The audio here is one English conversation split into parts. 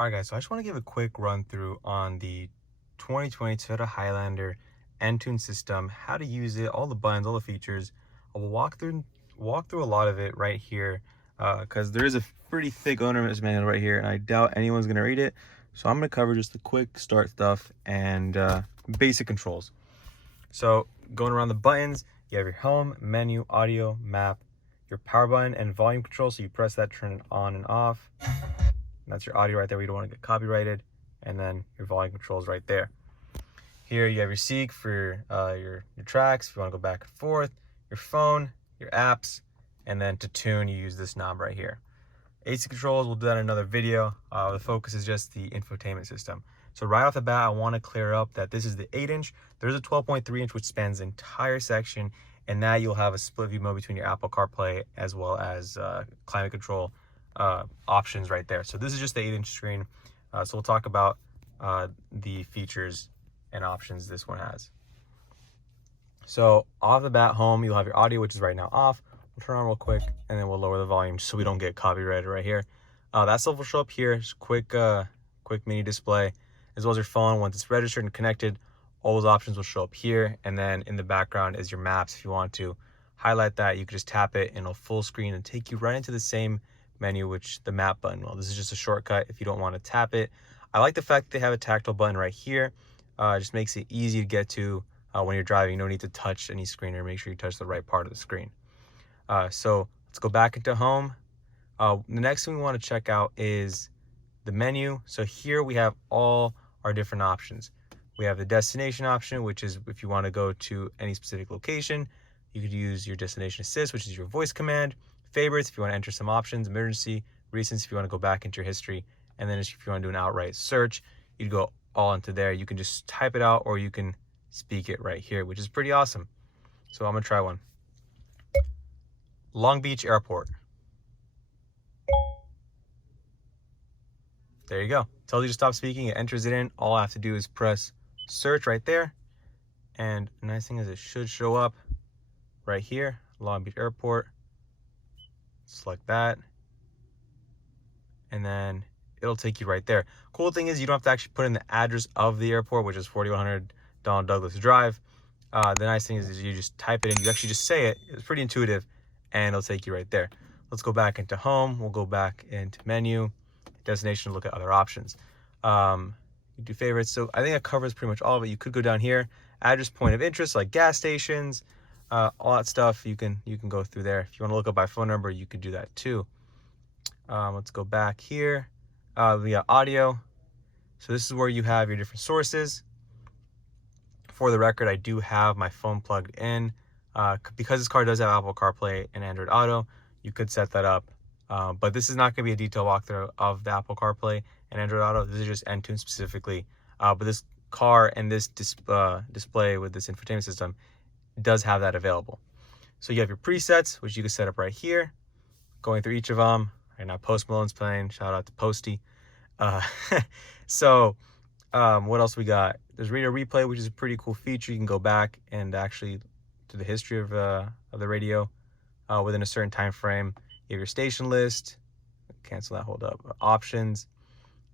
Alright guys, so I just want to give a quick run through on the 2020 Toyota Highlander Entune system, how to use it, all the buttons, all the features. I will walk through a lot of it right here because there is a pretty thick owner's manual right here and I doubt anyone's going to read it. So I'm going to cover just the quick start stuff and basic controls. So going around the buttons, you have your home, menu, audio, map, your power button and volume control. So you press that, turn it on and off. That's your audio right there. We don't want to get copyrighted. And then your volume controls right there. Here you have your seek for your tracks if you want to go back and forth, your phone, your apps, and then to tune you use this knob right here. AC controls, we'll do that in another video. The focus is just the infotainment system. So right off the bat, I want to clear up that this is the 8-inch. There's a 12.3-inch which spans the entire section, and now you'll have a split view mode between your Apple CarPlay as well as climate control options right there. So this is just the 8-inch screen. So we'll talk about the features and options this one has. So off the bat, home, you'll have your audio, which is right now off. We'll turn on real quick and then we'll lower the volume so we don't get copyrighted right here. That stuff will show up here. Just quick mini display, as well as your phone. Once it's registered and connected, all those options will show up here. And then in the background is your maps. If you want to highlight that, you can just tap it and it'll full screen and take you right into the same menu, which the map button will. This is just a shortcut if you don't want to tap it. I like the fact that they have a tactile button right here. It just makes it easy to get to when you're driving. No need to touch any screen, or make sure you touch the right part of the screen. So let's go back into home. The next thing we want to check out is the menu. So here we have all our different options. We have the destination option, which is if you want to go to any specific location. You could use your destination assist, which is your voice command. Favorites if you want to enter some options, emergency, recents if you want to go back into your history, and then if you want to do an outright search, you'd go all into there. You can just type it out or you can speak it right here, which is pretty awesome. So I'm gonna try one. Long Beach Airport. There you go. Tells you to stop speaking, it enters it in. All I have to do is press search right there. And the nice thing is it should show up right here, Long Beach Airport. Select that, and then it'll take you right there. Cool thing is you don't have to actually put in the address of the airport, which is 4100 Donald Douglas Drive. The nice thing is you just type it in. You actually just say it. It's pretty intuitive, and it'll take you right there. Let's go back into home. We'll go back into menu, destination, look at other options. You do favorites. So I think that covers pretty much all of it. You could go down here, address, point of interest, like gas stations, all that stuff. You can go through there. If you want to look up by phone number, you could do that too. Let's go back here. We got audio. So this is where you have your different sources. For the record, I do have my phone plugged in. Because this car does have Apple CarPlay and Android Auto, you could set that up. But this is not going to be a detailed walkthrough of the Apple CarPlay and Android Auto. This is just Entune specifically. But this car and this display with this infotainment system does have that available. So you have your presets, which you can set up right here. Going through each of them. Right now, Post Malone's playing. Shout out to Posty. So what else we got? There's radio replay, which is a pretty cool feature. You can go back and actually do the history of the radio within a certain time frame. You have your station list. Cancel that. Hold up. Options.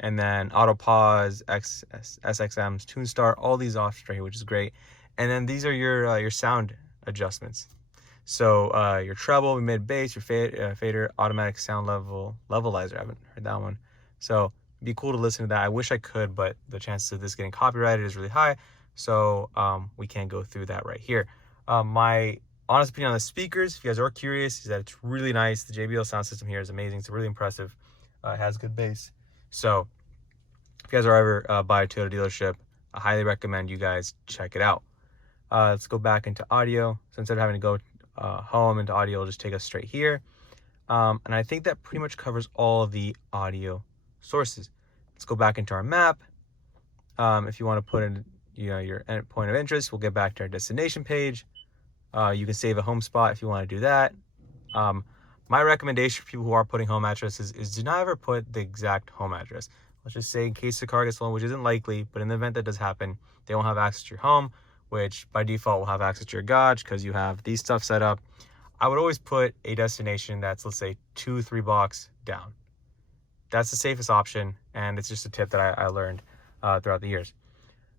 And then auto pause, SXMs, tune start, all these options right here, which is great. And then these are your sound adjustments. So your treble, mid bass, your fader, automatic sound levelizer. I haven't heard that one. So it'd be cool to listen to that. I wish I could, but the chances of this getting copyrighted is really high. So we can't go through that right here. My honest opinion on the speakers, if you guys are curious, is that it's really nice. The JBL sound system here is amazing. It's really impressive. It has good bass. So if you guys are ever by a Toyota dealership, I highly recommend you guys check it out. Let's go back into audio. So instead of having to go home into audio, it'll just take us straight here. And I think that pretty much covers all of the audio sources. Let's go back into our map. If you want to put in your point of interest, we'll get back to our destination page. You can save a home spot if you want to do that. My recommendation for people who are putting home addresses is do not ever put the exact home address. Let's just say in case the car gets stolen, which isn't likely, but in the event that does happen, they won't have access to your home, which by default will have access to your garage because you have these stuff set up. I would always put a destination that's, let's say, 2-3 blocks down. that's the safest option, and it's just a tip that I learned throughout the years.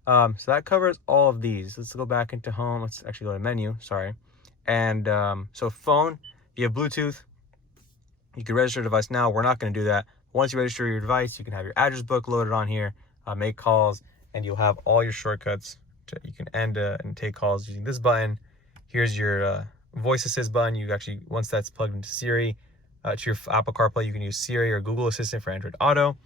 So that covers all of these. Let's go back into home. Let's actually go to menu, sorry. And so phone, you have Bluetooth. You can register a device now. We're not going to do that. Once you register your device, you can have your address book loaded on here, make calls, and you'll have all your shortcuts. You can end and take calls using this button. Here's your voice assist button. You actually, once that's plugged into Siri, to your Apple CarPlay, you can use Siri or Google Assistant for Android Auto.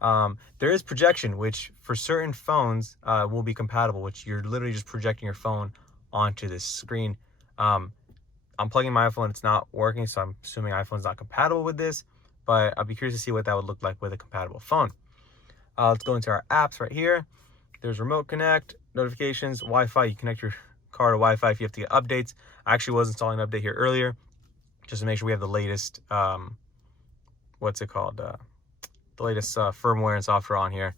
There is projection, which for certain phones will be compatible, which you're literally just projecting your phone onto this screen. I'm plugging my iPhone, it's not working, so I'm assuming iPhone's not compatible with this, but I'll be curious to see what that would look like with a compatible phone. Let's go into our apps right here. There's Remote Connect, notifications, Wi-Fi. You connect your car to Wi-Fi if you have to get updates. I actually was installing an update here earlier, just to make sure we have the latest, what's it called? The latest firmware and software on here.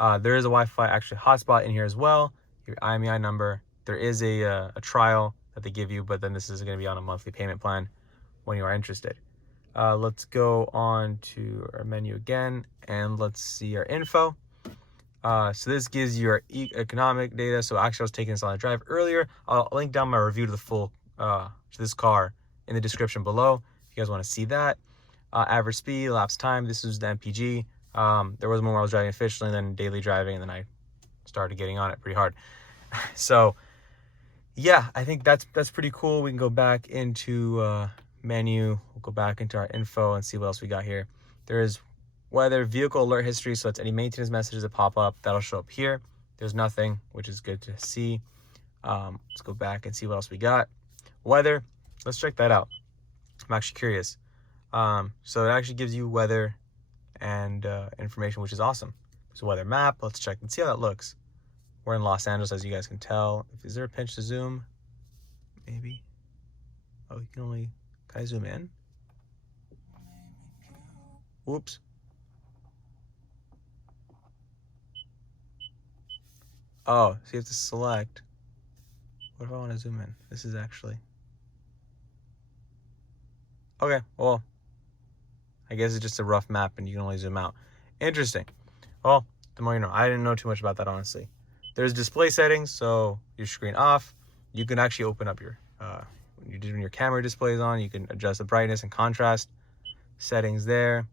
There is a Wi-Fi actually hotspot in here as well. Your IMEI number. There is a trial that they give you, but then this is going to be on a monthly payment plan when you are interested. Let's go on to our menu again, and let's see our info. So this gives you our economic data. So actually I was taking this on a drive earlier. I'll link down my review to the full to this car in the description below if you guys want to see that. Average speed, elapsed time, this is the MPG. There was one where I was driving efficiently, and then daily driving, and then I started getting on it pretty hard. So yeah, I think that's pretty cool. We can go back into menu. We'll go back into our info and see what else we got here. There is weather, vehicle alert history, so it's any maintenance messages that pop up, that'll show up here. There's nothing, which is good to see. Let's go back and see what else we got. Weather, let's check that out. I'm actually curious. So it actually gives you weather and information, which is awesome. There's a weather map. Let's check and see how that looks. We're in Los Angeles, as you guys can tell. Is there a pinch to zoom? Maybe. Oh, you can only... Can I zoom in? Whoops. Oh, so you have to select. What if I want to zoom in? This is actually... Okay, well, I guess it's just a rough map and you can only zoom out. Interesting. Well, the more you know. I didn't know too much about that, honestly. There's display settings, so your screen off. You can actually open up your, when your camera display is on, you can adjust the brightness and contrast settings there.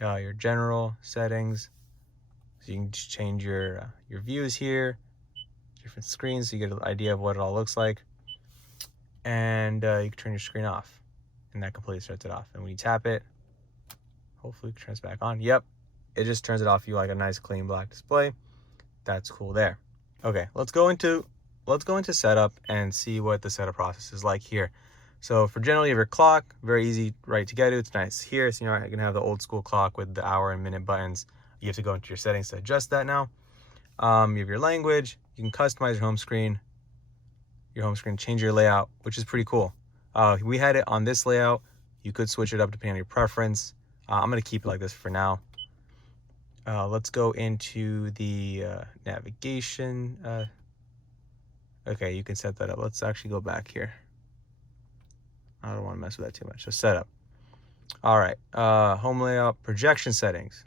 Your general settings. So you can just change your views here, different screens, so you get an idea of what it all looks like. And you can turn your screen off, and that completely shuts it off. And when you tap it, hopefully it turns back on. Yep, it just turns it off. You like a nice clean black display. That's cool there. Okay, let's go into setup and see what the setup process is like here. So for generally, you have your clock, very easy, right to get to. It's nice here. So you can have the old school clock with the hour and minute buttons. You have to go into your settings to adjust that now. You have your language. You can customize your home screen. Change your layout, which is pretty cool. We had it on this layout. You could switch it up depending on your preference. I'm gonna keep it like this for now. Let's go into the navigation. Okay, you can set that up. Let's actually go back here. I don't want to mess with that too much. So setup. All right, home layout, projection settings.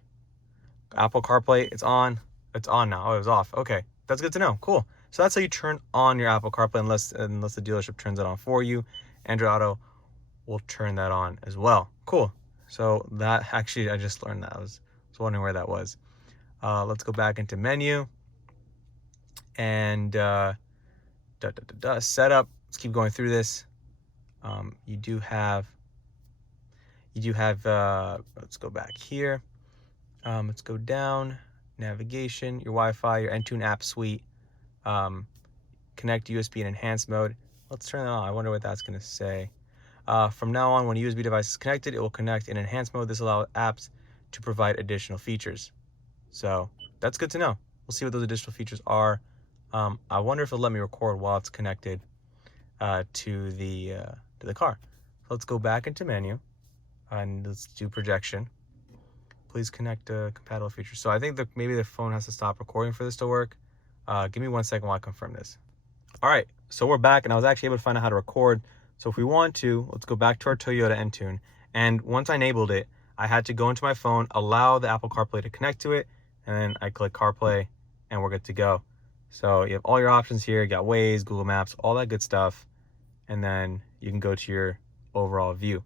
Apple CarPlay, it's on. It's on now. Oh, it was off. Okay, that's good to know. Cool. So that's how you turn on your Apple CarPlay, unless the dealership turns it on for you. Android Auto will turn that on as well. Cool. So that actually, I just learned that. I was wondering where that was. Let's go back into menu and setup. Let's keep going through this. You do have. Let's go back here. Let's go down. Navigation, your Wi-Fi, your Entune app suite. Connect USB in enhanced mode. Let's turn that on. I wonder what that's going to say. From now on, when a USB device is connected, it will connect in enhanced mode. This allows apps to provide additional features. So that's good to know. We'll see what those additional features are. I wonder if it'll let me record while it's connected to the car. So let's go back into menu and let's do projection. Please connect compatible features. So I think that maybe the phone has to stop recording for this to work. Give me 1 second while I confirm this. All right, so we're back, and I was actually able to find out how to record. So if we want to, let's go back to our Toyota Entune. And once I enabled it, I had to go into my phone, allow the Apple CarPlay to connect to it, and then I click CarPlay and we're good to go. So you have all your options here. You got Waze, Google Maps, all that good stuff. And then you can go to your overall view.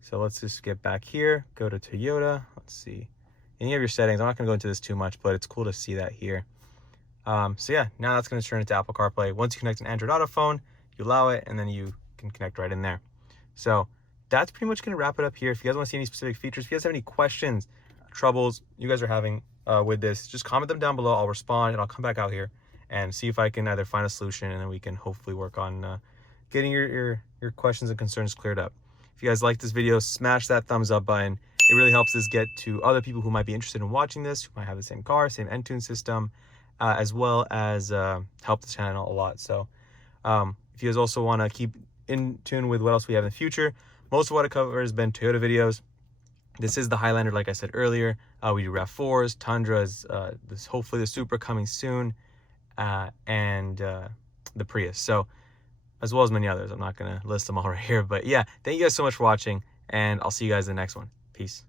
So let's just get back here, go to Toyota. Let's see. And you have your settings. I'm not going to go into this too much, but it's cool to see that here. So yeah, now that's going to turn into Apple CarPlay. Once you connect an Android Auto phone, you allow it, and then you can connect right in there. So that's pretty much going to wrap it up here. If you guys want to see any specific features, if you guys have any questions, troubles you guys are having with this, just comment them down below. I'll respond, and I'll come back out here and see if I can either find a solution, and then we can hopefully work on getting your questions and concerns cleared up. If you guys like this video, smash that thumbs up button. It really helps us get to other people who might be interested in watching this, who might have the same car, same Entune system, as well as help the channel a lot. So if you guys also want to keep in tune with what else we have in the future, most of what I cover has been Toyota videos. This is the Highlander, like I said earlier. We do RAV4s, Tundras, hopefully the Supra coming soon, and the Prius. So as well as many others. I'm not going to list them all right here. But yeah, thank you guys so much for watching, and I'll see you guys in the next one. Peace.